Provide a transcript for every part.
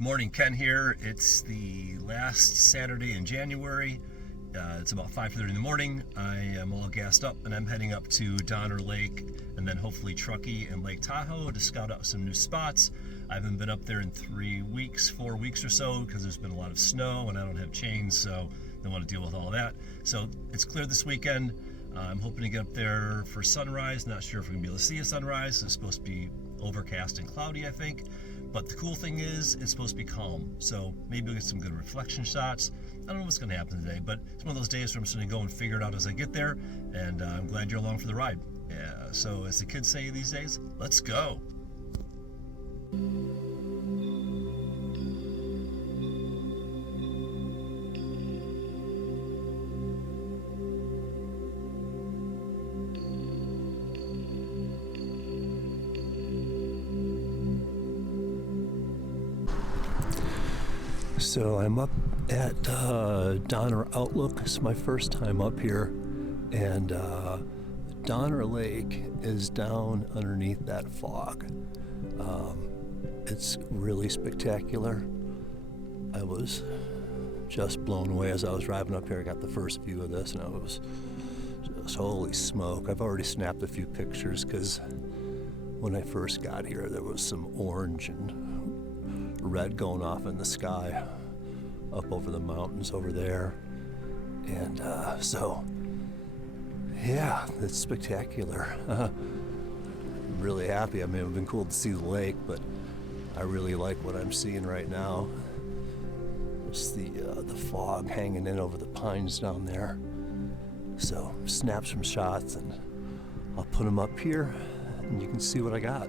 Morning, Ken here. It's the last Saturday in January. It's about 5:30 in the morning. I am all gassed up and I'm heading up to Donner Lake and then hopefully Truckee and Lake Tahoe to scout out some new spots. I haven't been up there in 4 weeks or so because there's been a lot of snow and I don't have chains, so I don't want to deal with all that. So it's clear this weekend. I'm hoping to get up there for sunrise. Not sure if we're going to be able to see a sunrise. It's supposed to be overcast and cloudy, I think. But the cool thing is, it's supposed to be calm. So maybe we'll get some good reflection shots. I don't know what's going to happen today, but it's one of those days where I'm just going to go and figure it out as I get there. And I'm glad you're along for the ride. Yeah, so as the kids say these days, let's go. So I'm up at Donner Outlook. It's my first time up here, and Donner Lake is down underneath that fog. It's really spectacular. I was just blown away as I was driving up here. I got the first view of this and I was just, holy smoke. I've already snapped a few pictures because when I first got here there was some orange and red going off in the sky up over the mountains over there. And so, yeah, it's spectacular. I'm really happy. I mean, it would have been cool to see the lake, but I really like what I'm seeing right now. Just the fog hanging in over the pines down there. So, snap some shots and I'll put them up here and you can see what I got.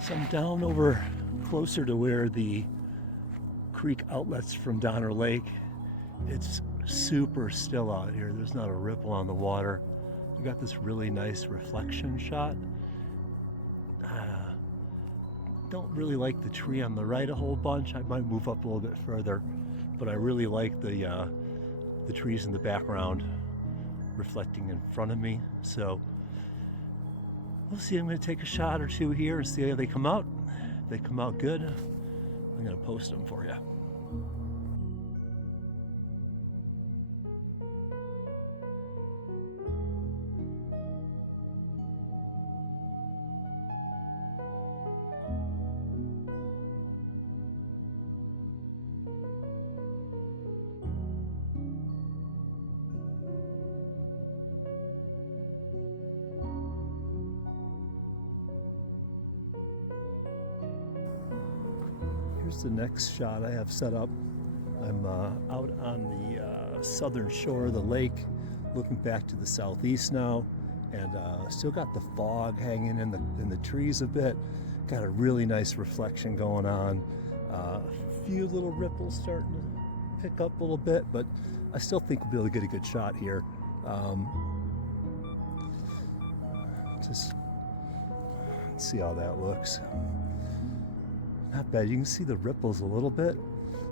So I'm down over closer to where the creek outlets from Donner Lake. It's super still out here. There's not a ripple on the water. We got this really nice reflection shot. Don't really like the tree on the right a whole bunch. I might move up a little bit further, but I really like the trees in the background reflecting in front of me. So we'll see. I'm going to take a shot or two here and see how they come out. If they come out good, I'm going to post them for you. Here's the next shot I have set up. I'm out on the southern shore of the lake, looking back to the southeast now, and still got the fog hanging in the trees a bit. Got a really nice reflection going on. A few little ripples starting to pick up a little bit, but I still think we'll be able to get a good shot here. Just see how that looks. Not bad. You can see the ripples a little bit,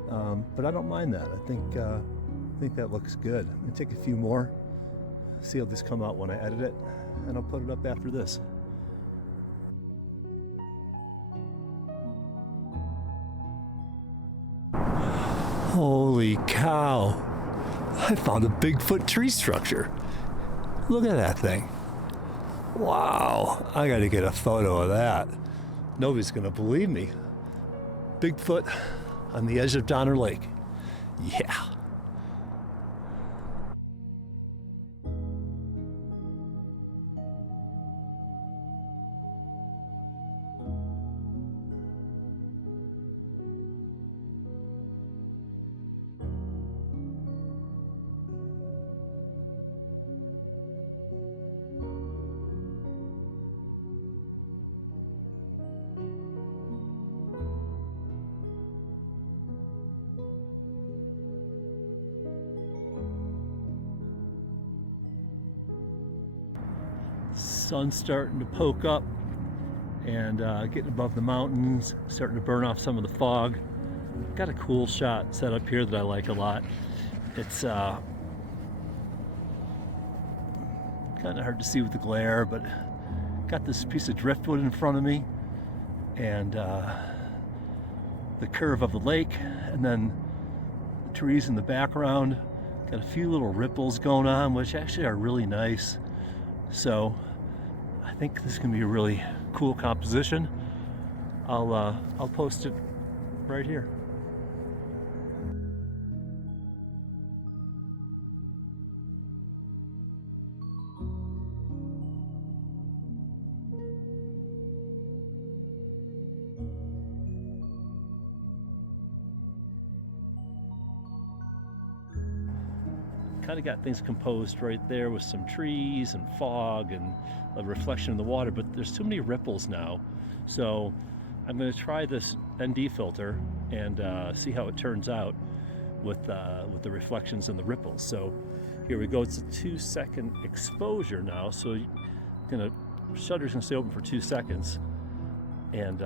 but I don't mind that. I think that looks good. I'm gonna take a few more, see how these come out when I edit it, and I'll put it up after this. Holy cow! I found a Bigfoot tree structure. Look at that thing. Wow! I gotta get a photo of that. Nobody's gonna believe me. Bigfoot on the edge of Donner Lake. Yeah. Sun's starting to poke up and getting above the mountains, starting to burn off some of the fog. Got a cool shot set up here that I like a lot. It's kind of hard to see with the glare, but got this piece of driftwood in front of me and the curve of the lake, and then the trees in the background. Got a few little ripples going on, which actually are really nice. So I think this is gonna be a really cool composition. I'll post it right here. Kind of got things composed right there with some trees and fog and a reflection in the water, but there's too many ripples now. So I'm going to try this ND filter and see how it turns out with the reflections and the ripples. So here we go. It's a 2-second exposure now. So shutter's gonna stay open for 2 seconds, and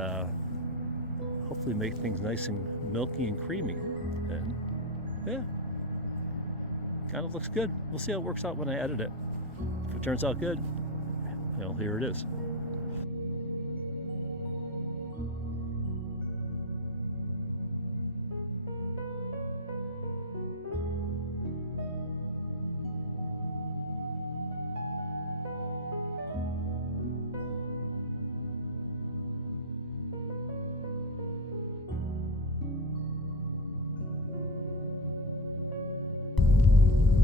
hopefully make things nice and milky and creamy. And yeah. Kind of looks good. We'll see how it works out when I edit it. If it turns out good, here it is.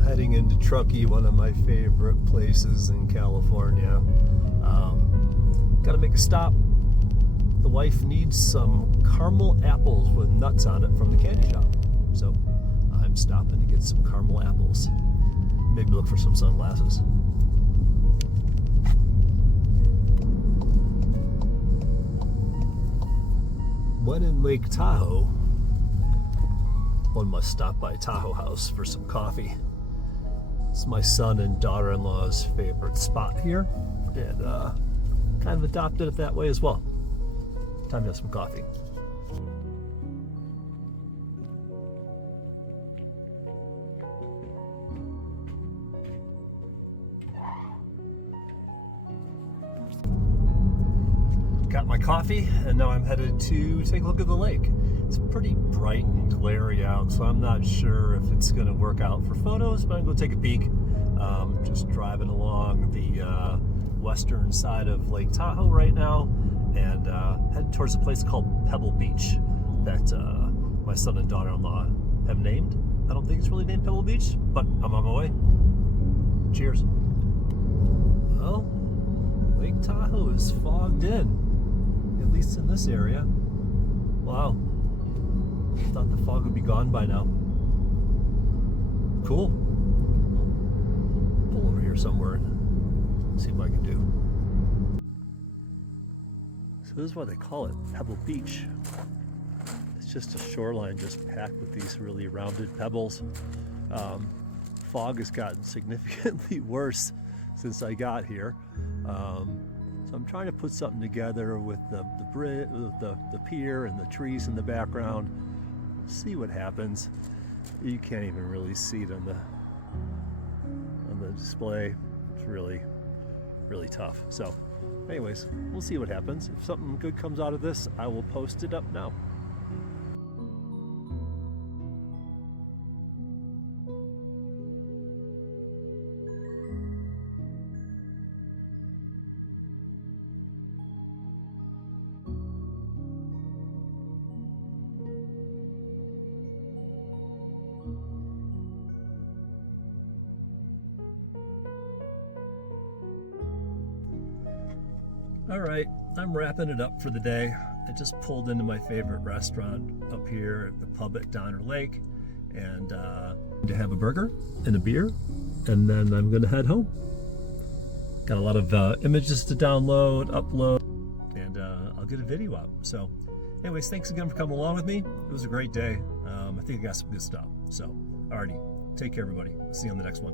Heading into Truckee, one of my favorite places in California. Gotta make a stop. The wife needs some caramel apples with nuts on it from the candy shop. So I'm stopping to get some caramel apples. Maybe look for some sunglasses. When in Lake Tahoe, one must stop by Tahoe House for some coffee. It's my son and daughter-in-law's favorite spot here, and kind of adopted it that way as well. Time to have some coffee. Got my coffee, and now I'm headed to take a look at the lake. It's pretty bright and glary out, so I'm not sure if it's going to work out for photos, but I'm going to take a peek. Just driving along the western side of Lake Tahoe right now, and heading towards a place called Pebble Beach that my son and daughter-in-law have named. I don't think it's really named Pebble Beach, but I'm on my way. Cheers. Well, Lake Tahoe is fogged in, at least in this area. Wow. Thought the fog would be gone by now. Cool. Pull over here somewhere and see what I can do. So this is why they call it Pebble Beach. It's just a shoreline just packed with these really rounded pebbles. Fog has gotten significantly worse since I got here. So I'm trying to put something together with the bridge, the pier and the trees in the background. See what happens. You can't even really see it on the display. It's really tough. So anyways, we'll see what happens. If something good comes out of this, I will post it up now. All right, I'm wrapping it up for the day. I just pulled into my favorite restaurant up here at the pub at Donner Lake, and to have a burger and a beer, and then I'm gonna head home. Got a lot of images to download, upload, and I'll get a video up. So anyways, thanks again for coming along with me. It was a great day. I think I got some good stuff. So alrighty, take care everybody. See you on the next one.